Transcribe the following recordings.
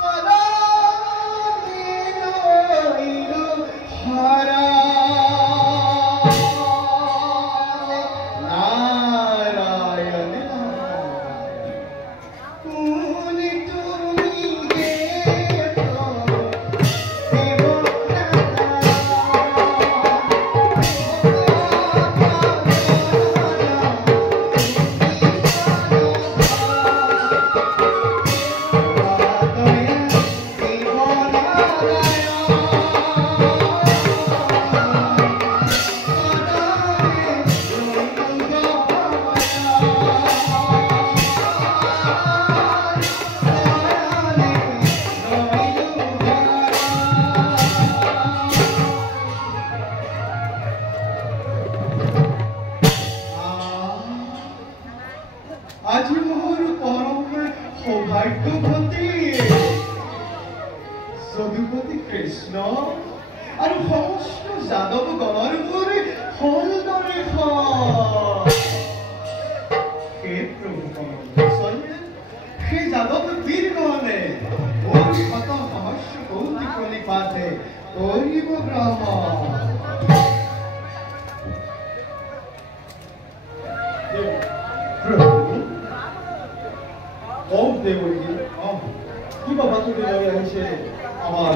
Sada Krishna আৰু সমস্ত যাদৱ গণৰ মোৰ হলদৰে হে প্ৰভু সেই যাদৱ বীৰগণে মোৰ শত সহস্ৰ কৌটি কণিপাতে কৰিব গ্ৰহণ প্ৰভু দেৱৰী কিবা বাতৰি লৈ আহিছে আমাৰ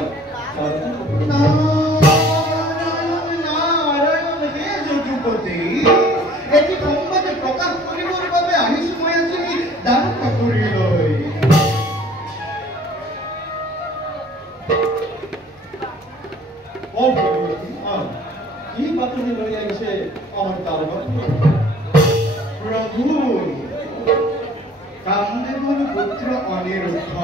যদুপতি এটি সংবাদে প্ৰকাশ কৰিবৰ বাবে আহিছো মই আজি দান কাপোৰলৈ কি বাতৰি লৈ আহিছে আমাৰ প্ৰভু কামদেৱৰ পুত্ৰ অনিৰুদ্ধ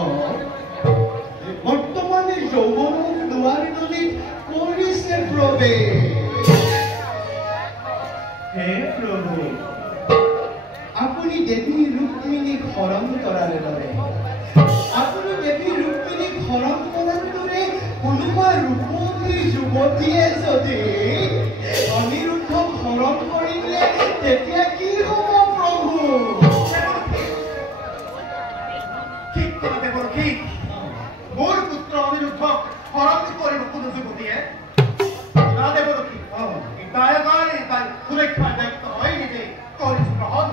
বৰ্তমানে যৌৱনৰ দুৱাৰদলিত কৰিছে প্ৰৱেশ হে প্ৰভু আপুনি দেৱী ৰুক্মিণীক হৰণ কৰাৰ দৰে আপুনি দেৱী ৰুক্মিণীক হৰণ কৰাৰ দৰে কোনোবা ৰূপৱতী যুৱতীয়ে যদি অনিৰুদ্ধক হৰণ কৰিলে তেতিয়া কি হ'ব প্ৰভু মোৰ পুত্ৰ অনিৰুদ্ধক হৰণ কৰিব কোনো যুৱতীয়ে তাই সুৰক্ষাৰ দায়িত্ব হয় নিজে কৰিছো গ্ৰহণ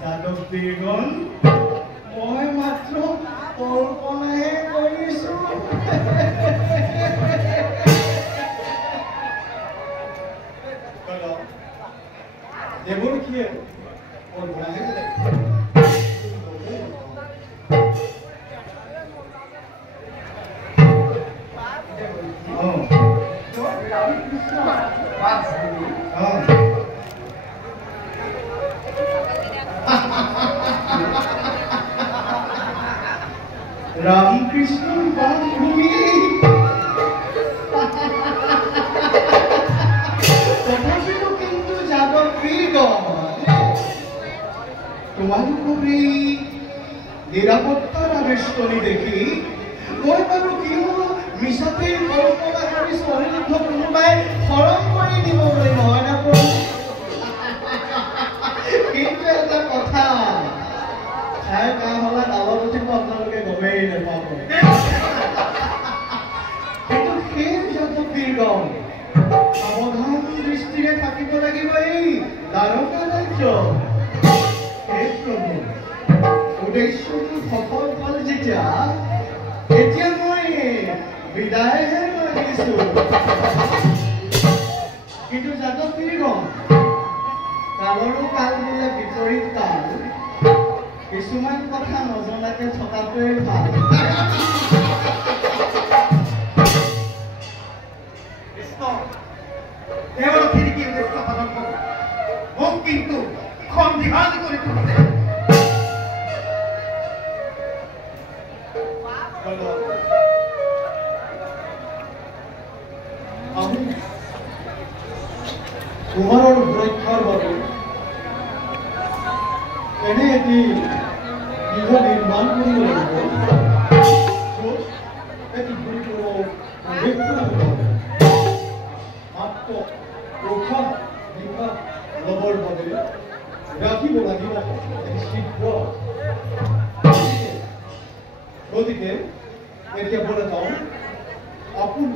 যাদৱ বীৰগণ মই মাত্ৰ কল্পনাহে কৰিছো দেৱৰক্ষীয়ে কল্পনাহে ৰামকৃষ্ণ বান্ধবী তথাপিতো কিন্তু যাদৱ বীৰগণ তোমালোকৰে নিৰাপত্তাৰ আবেষ্টনী দেখি মই বাৰু কিয় মিছাতে কল্পনা কৰিছো অনিৰুদ্ধ কোনোবাই হৰণ কৰি দিব বুলি নহয় না কিন্তু এটা কথা ঠাই কাম হলে ডালত উঠিব আপোনালোকে গমেই নাপাব কিন্তু সেই যাদৱ বীৰগণ সাৱধান দৃষ্টিৰে থাকিব লাগিব এই দ্বাৰকা ৰাজ্য হে প্ৰভু উদ্দেশ্যটো সফল হ'ল যেতিয়া এতিয়া মই বিদায়হে মাগিছো কিন্তু যাদৱ বীৰগণ কালৰো কাল বোলে বিপৰীত কাল কিছুমান কথা নজনাকে থকাটোৱে ভাল মোক কিন্তু সন্ধিহান কৰি তুলিছে কুমাৰৰ সুৰক্ষাৰ বাবে এনে এটি গৃহ নিৰ্মাণ কৰিব লাগিব এটি মাত্ৰ উশাহ নিশাহ ল'বৰ বাবে ৰাখিব লাগিব শীঘ্ৰ গতিকে এতিয়া বলে যাওঁ আপোন